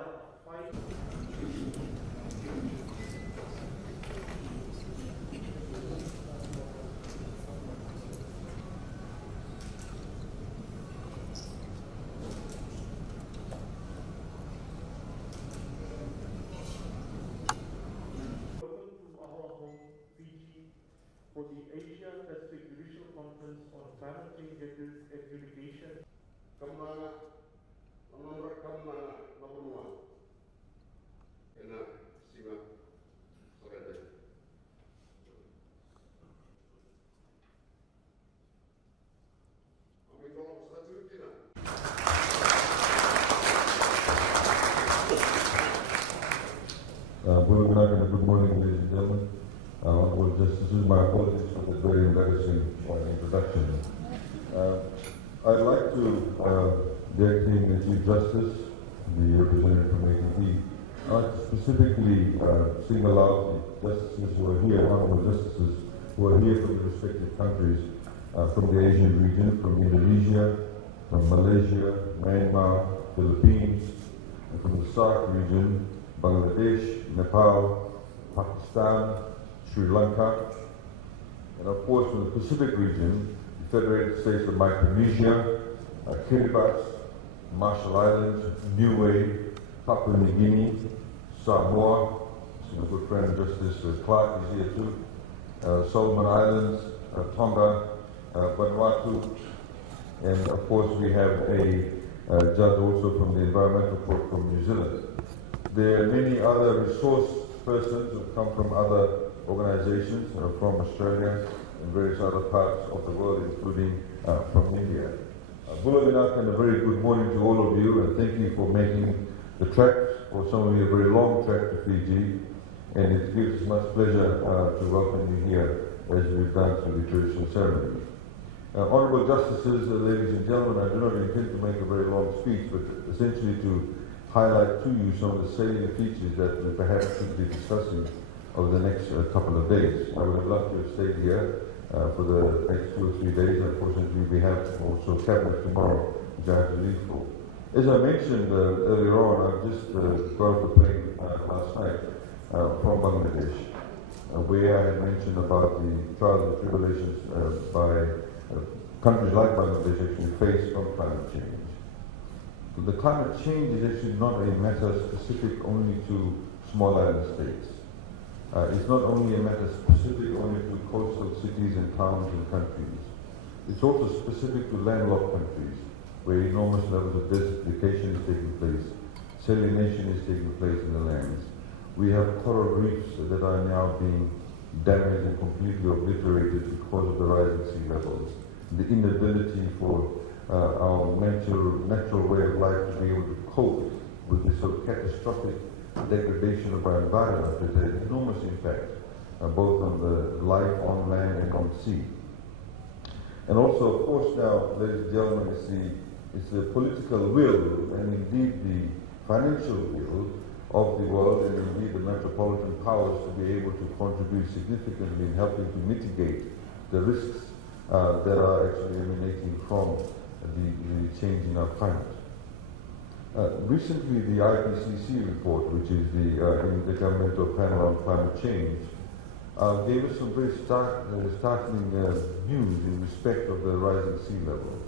are 5. For the Asia Pacific Judicial Conference on Climate Change Adjudication. Kamana, Namara Kamana, Napunua. Ena, Sima, Sorete. Amigo, Saturina. Good morning, ladies and gentlemen. Honorable Justices, my apologies for the very embarrassing introduction. I'd like to, the acting Chief Justice, the representative from APP, I'd like to specifically single out the justices who are here, honorable justices who are here from the respective countries, from the Asian region, from Indonesia, from Malaysia, Myanmar, Philippines, and from the SAARC region, Bangladesh, Nepal, Pakistan, Sri Lanka, and of course from the Pacific region, the Federated States of Micronesia, Kiribati, Marshall Islands, Niue, Papua New Guinea, Samoa, my good friend Justice Clark is here too, Solomon Islands, Tonga, Vanuatu, and of course we have a judge also from the Environmental Court from New Zealand. There are many other resource persons who come from other organizations from Australia and various other parts of the world, including from India. Bulaminak, and a very good morning to all of you, and thank you for making the trek, for some of you a very long trek to Fiji, and it gives us much pleasure to welcome you here as we've done through the traditional ceremony. Honourable Justices, ladies and gentlemen, I do not intend to make a very long speech, but essentially to highlight to you some of the salient features that we perhaps should be discussing over the next couple of days. I would have loved to have stayed here for the next 2 or 3 days. Unfortunately, we have also cabinet tomorrow, which I have to leave for. As I mentioned earlier on, I've just got off the plane last night from Bangladesh, where I had mentioned about the trials and tribulations by countries like Bangladesh actually face from climate change. The climate change is actually not a matter specific only to small island states. It's not only a matter specific only to coastal cities and towns and countries. It's also specific to landlocked countries, where enormous levels of desertification is taking place, salination is taking place in the lands. We have coral reefs that are now being damaged and completely obliterated because of the rising sea levels. The inability for our natural way of life to be able to cope with this sort of catastrophic degradation of our environment has had an enormous impact, both on the life on land and on sea. And also, of course, now, ladies and gentlemen, it's the political will and indeed the financial will of the world and indeed the metropolitan powers to be able to contribute significantly in helping to mitigate the risks that are actually emanating from the change in our climate. Recently, the IPCC report, which is the Intergovernmental Panel on Climate Change, gave us some very startling news in respect of the rising sea levels.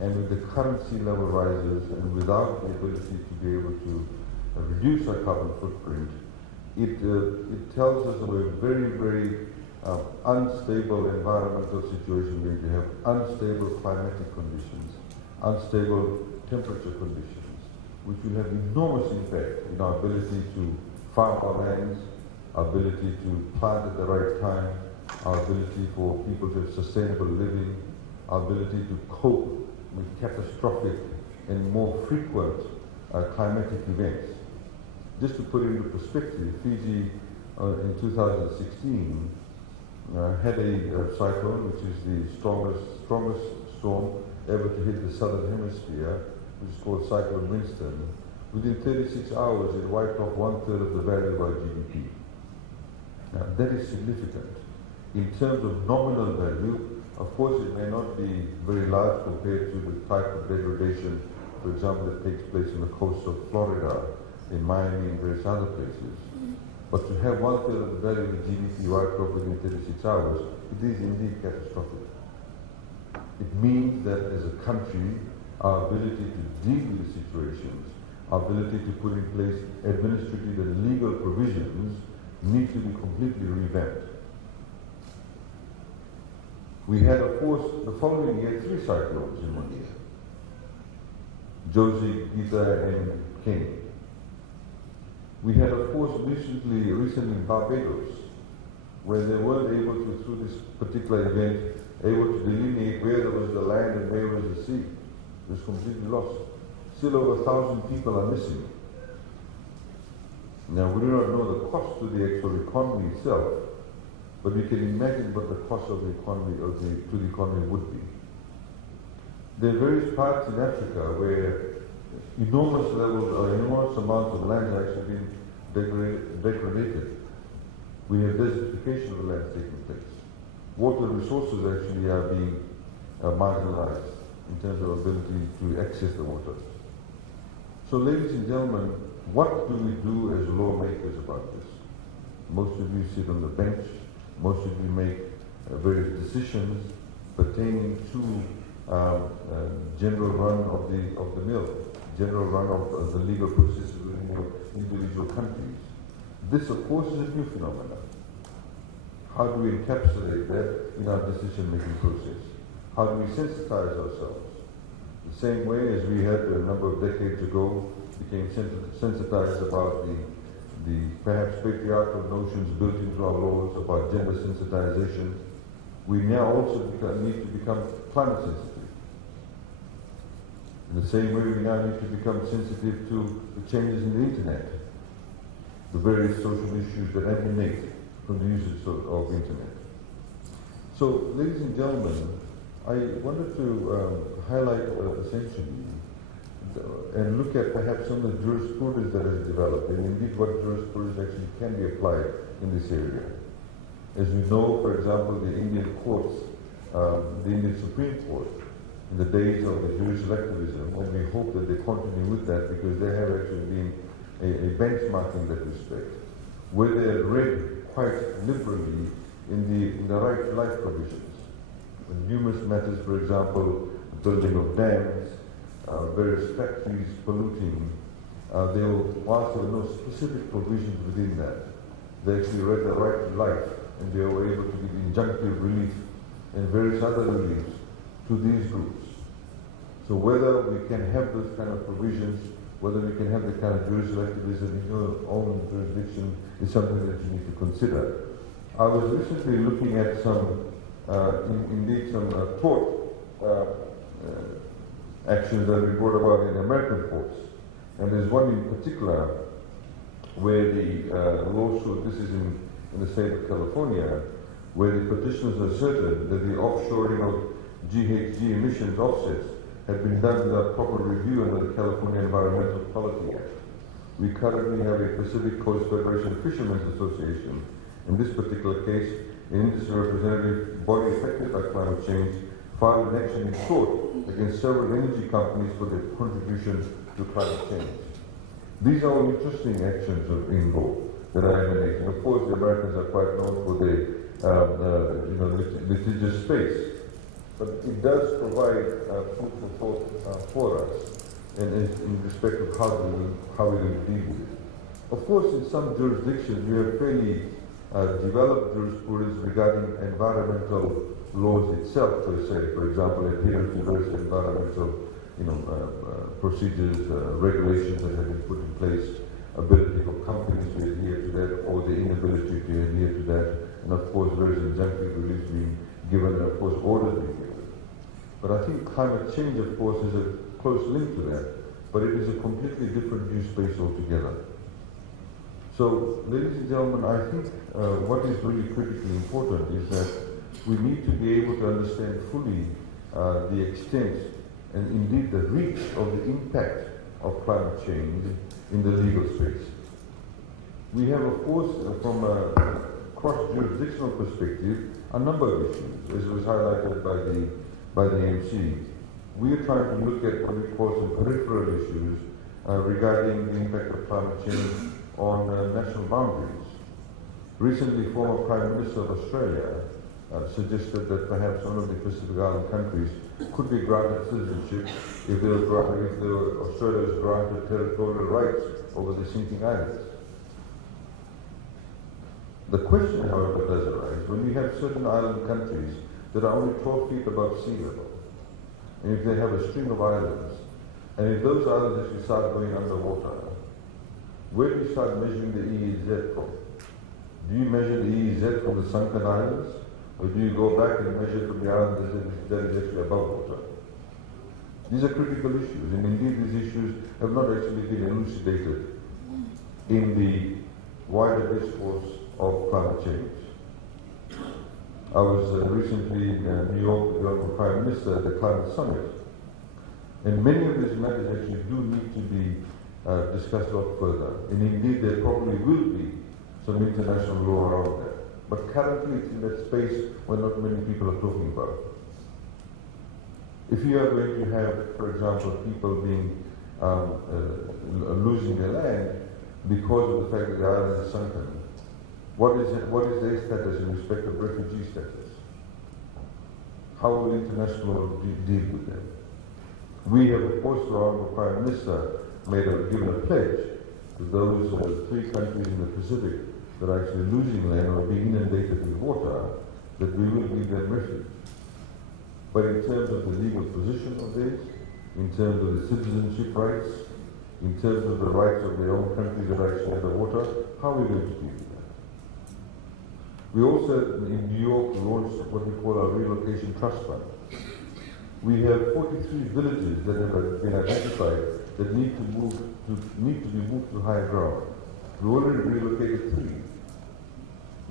And with the current sea level rises and without the ability to be able to reduce our carbon footprint, it tells us of a very, very unstable environmental situation we're going to have, unstable climatic conditions, unstable temperature conditions, which will have enormous impact in our ability to farm our lands, our ability to plant at the right time, our ability for people to have sustainable living, our ability to cope with catastrophic and more frequent climatic events. Just to put it into perspective, Fiji in 2016 had a cyclone, which is the strongest storm ever to hit the southern hemisphere, which is called Cyclone Winston. Within 36 hours, it wiped off 1/3 of the value of our GDP. Now, that is significant. In terms of nominal value, of course, it may not be very large compared to the type of degradation for example, that takes place on the coast of Florida, in Miami, and various other places. But to have 1/3 of the value of the GDP wiped off within 36 hours, it is indeed catastrophic. It means that as a country, our ability to deal with the situations, our ability to put in place administrative and legal provisions need to be completely revamped. We had, of course, the following year 3 cyclones in 1 year. Josie, Gita, and King. We had, of course, recently in Barbados, where they weren't able to, through this particular event, able to delineate where there was the land and where was the sea. It was completely lost. Still over 1,000 people are missing. Now, we do not know the cost to the actual economy itself, but we can imagine what the cost of the economy, to the economy would be. There are various parts in Africa where enormous amounts of land have actually been degraded. We have desertification of the land taking place. Water resources actually are being marginalized in terms of ability to access the water. So, ladies and gentlemen, what do we do as lawmakers about this? Most of you sit on the bench. Most of you make various decisions pertaining to general run of the mill, general run of the legal processes within your individual countries. This, of course, is a new phenomenon. How do we encapsulate that in our decision-making process? How do we sensitize ourselves? The same way as we had a number of decades ago became sensitized about the perhaps patriarchal notions built into our laws about gender sensitization, we now also need to become climate sensitive. In the same way, we now need to become sensitive to the changes in the internet, the various social issues that emanate from the usage of internet. So, ladies and gentlemen, I wanted to highlight essentially and look at perhaps some of the jurisprudence that has developed, and indeed what jurisprudence actually can be applied in this area. As we know, for example, the Indian courts, the Indian Supreme Court, in the days of the judicial activism, and we hope that they continue with that because they have actually been a benchmark in that respect, where they are read quite liberally in the right to life provisions. In numerous matters, for example, building of dams, various factories polluting, whilst there were no specific provisions within that, they actually read the right to life, and they were able to give injunctive relief and various other reliefs to these groups. So whether we can have those kind of provisions, whether we can have the kind of judicial activism in your own jurisdiction is something that you need to consider. I was recently looking at some tort actions that we brought about in American courts. And there's one in particular where the lawsuit, this is in the state of California, where the petitioners asserted that the offshoring of GHG emissions offsets had been done without proper review under the California Environmental Quality Act. We currently have a Pacific Coast Federation Fishermen's Association. In this particular case, an industry representative body affected by climate change filed an action in court against several energy companies for their contribution to climate change. These are all interesting actions in law that are emanating. Of course, the Americans are quite known for their litigious space, but it does provide food for thought for us in respect of how we're going to deal with it. Of course, in some jurisdictions, we have fairly developed jurisprudence regarding environmental laws itself, per se. For example, adherence to various environmental procedures, regulations that have been put in place, ability for companies to adhere to that, or the inability to adhere to that, and of course various injunctive relief being given, and of course orders being given. But I think climate change, of course, is a close link to that, but it is a completely different new space altogether. So, ladies and gentlemen, I think what is really critically important is that we need to be able to understand fully the extent and indeed the reach of the impact of climate change in the legal space. We have, of course, from a cross-jurisdictional perspective, a number of issues, as was highlighted by the MC. we are trying to look at what we call some peripheral issues regarding the impact of climate change on national boundaries. Recently, former Prime Minister of Australia suggested that perhaps one of the Pacific Island countries could be granted citizenship if Australia was granted territorial rights over the sinking islands. The question, however, does arise when you have certain island countries that are only 12 feet above sea level, and if they have a string of islands, and if those islands actually start going underwater, where do you start measuring the EEZ from? Do you measure the EEZ from the sunken islands, or do you go back and measure from the island that is actually above water? These are critical issues, and indeed these issues have not actually been elucidated in the wider discourse of climate change. I was recently in New York with the Honorable Prime Minister at the Climate Summit, and many of these matters actually do need to be discussed a lot further, and indeed there probably will be some international law around that. But currently it's in that space where not many people are talking about. If you are going to have, for example, people being losing their land because of the fact that the island is sunken, what is their status in respect of refugee status? How will international law deal with them? We have, of course, the Honorable Prime Minister given a pledge to those 3 countries in the Pacific that are actually losing land or being inundated with water, that we will give them refuge. But in terms of the legal position of this, in terms of the citizenship rights, in terms of the rights of their own countries that are actually underwater, how are we going to deal with that? We also, in New York, launched what we call our Relocation Trust Fund. We have 43 villages that have been identified that need to be moved to higher ground. We already relocated 3.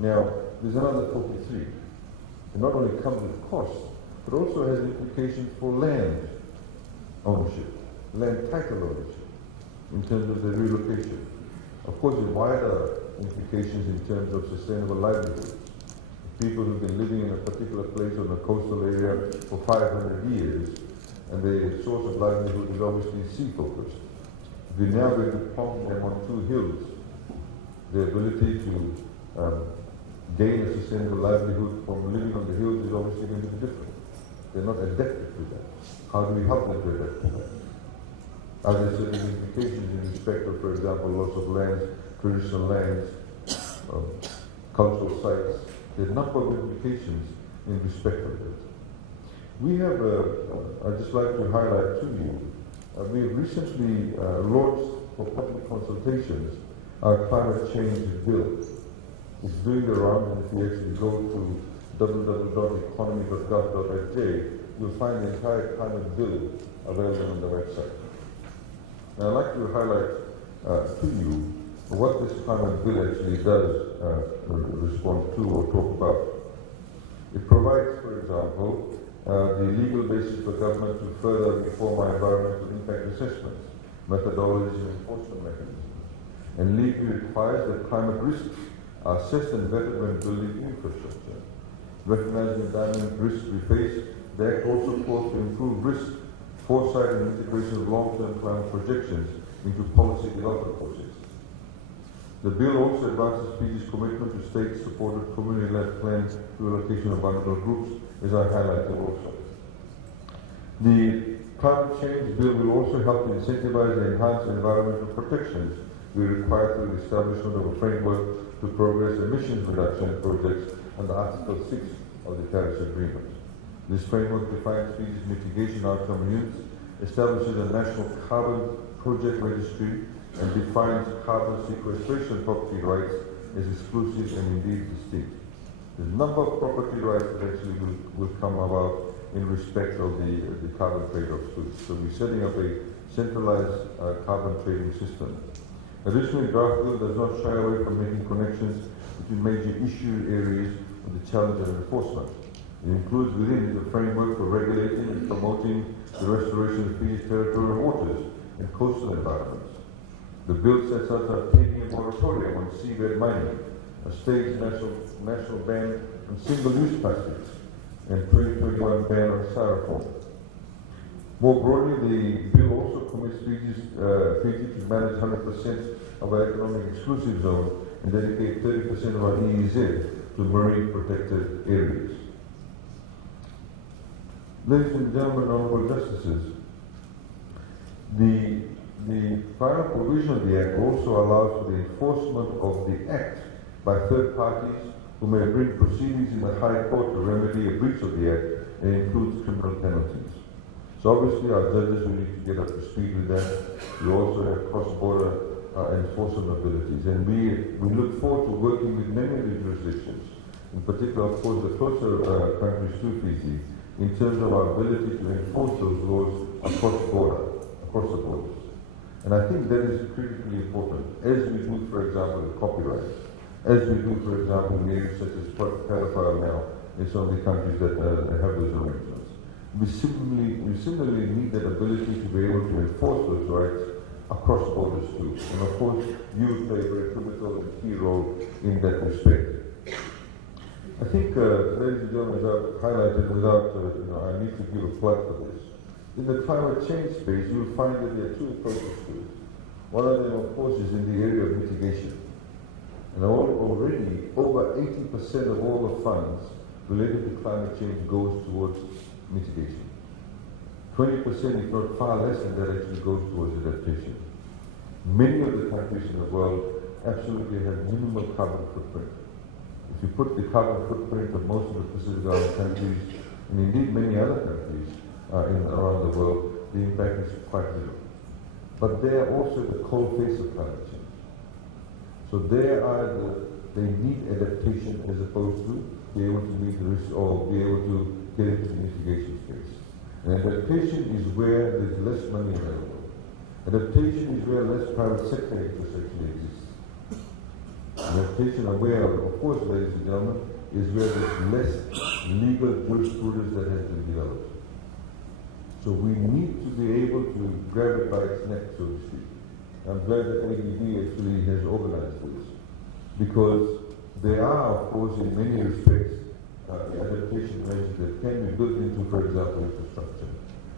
Now, there's another 43. It not only comes with costs, but also has implications for land ownership, land title ownership, in terms of the relocation. Of course, the wider implications in terms of sustainable livelihoods. People who've been living in a particular place or in a coastal area for 500 years, and their source of livelihood is obviously sea-focused. If we're now going to plonk them on 2 hills, their ability to gain a sustainable livelihood from living on the hills is obviously going to be different. They're not adapted to that. How do we help them to adapt to that? Are there certain implications in respect of, for example, loss of lands, traditional lands, cultural sites? There are a number of implications in respect of this. We have, I'd just like to highlight to you, we have recently launched for public consultations our climate change bill. It's doing the rounds, and if you actually go to www.economy.gov.sj, you'll find the entire climate bill available on the website. And I'd like to highlight to you what this climate bill actually does respond to or talk about. It provides, for example, the legal basis for government to further reform our environmental impact assessments, methodologies and enforcement mechanisms, and legally requires that climate risks are assessed and vetted when building infrastructure. Recognizing the dynamic risks we face, the Act also calls to improve risk, foresight and integration of long-term climate projections into policy development processes. The bill also advances Fiji's commitment to state-supported community-led plans to relocation of vulnerable groups, as I highlighted also. The climate change bill will also help to incentivize and enhance environmental protections we require through the establishment of a framework to progress emissions reduction projects under Article 6 of the Paris Agreement. This framework defines Fiji's mitigation outcome units, establishes a national carbon project registry, and defines carbon sequestration property rights as exclusive and indeed distinct. There's a number of property rights that actually will come about in respect of the carbon trade-offs too. So we're setting up a centralized carbon trading system. Additionally, draft bill does not shy away from making connections between major issue areas of the challenge and enforcement. It includes within it a framework for regulating and promoting the restoration of Fiji's territorial waters and coastal environments. The bill sets out taking a moratorium on seabed mining, a staged national ban on single-use plastics, and 2021 ban on styrofoam. More broadly, the bill also commits Fiji to manage 100% of our economic exclusive zone and dedicate 30% of our EEZ to marine protected areas. Ladies and gentlemen, honorable justices, the final provision of the Act also allows for the enforcement of the Act by third parties who may bring proceedings in the High Court to remedy a breach of the Act, and includes criminal penalties. So obviously our judges will need to get up to speed with that. We also have cross-border enforcement abilities, and we look forward to working with many of the jurisdictions, in particular, of course, the closer countries to Fiji, in terms of our ability to enforce those laws across the borders. And I think that is critically important, as we do, for example, in copyright, as we do, for example, in areas such as pedophile now in some of the countries that have those arrangements. We similarly need that ability to be able to enforce those rights across borders too. And of course, you play a very pivotal and key role in that respect. I think, ladies and gentlemen, as I've highlighted, without, I need to give a plug for this. In the climate change space, you'll find that there are two approaches to it. One of them, of course, is in the area of mitigation. And already, over 80% of all the funds related to climate change goes towards mitigation. 20%, if not far less than that, actually goes towards adaptation. Many of the countries in the world absolutely have minimal carbon footprint. If you put the carbon footprint of most of the Pacific Island countries, and indeed many other countries around the world, the impact is quite little. But they are also the cold face of climate change. So they need adaptation as opposed to be able to meet the risk or be able to get into the mitigation space. And adaptation is where there's less money available. Adaptation is where less private sector interest actually exists. Adaptation, of course, ladies and gentlemen, is where there's less legal jurisprudence that has been developed. So we need to be able to grab it by its neck, so to speak. I'm glad that ADB actually has organized this, because there are, of course, in many respects, adaptation measures that can be built into, for example, infrastructure,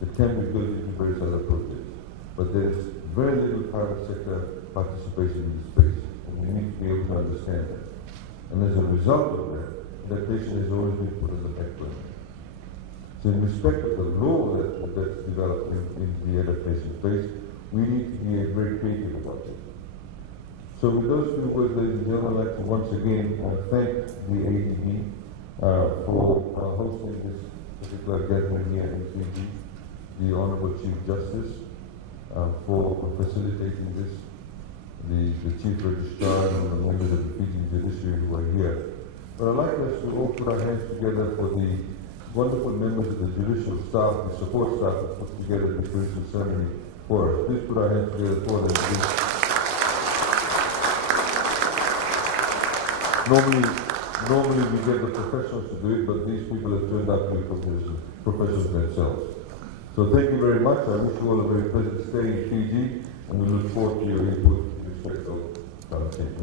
that can be built into various other projects. But there is very little private sector participation in this space, and we need to be able to understand that. And as a result of that, adaptation has always been put on the back burner. So in respect of the law that's developed in the adaptation space, we need to be very creative about it. So with those few words, ladies and gentlemen, I'd like to once again thank the ADB for hosting this particular gathering here in Fiji, the Honorable Chief Justice for facilitating this, the Chief Registrar and the members of the Fijian Judiciary who are here. But I'd like us to all put our hands together for the wonderful members of the judicial staff, the support staff that put together the judicial ceremony for us. Please put our hands together for them, please. Normally we get the professionals to do it, but these people have turned out to be professionals themselves. So thank you very much. I wish you all a very pleasant stay in Fiji, and we look forward to your input with respect to climate change.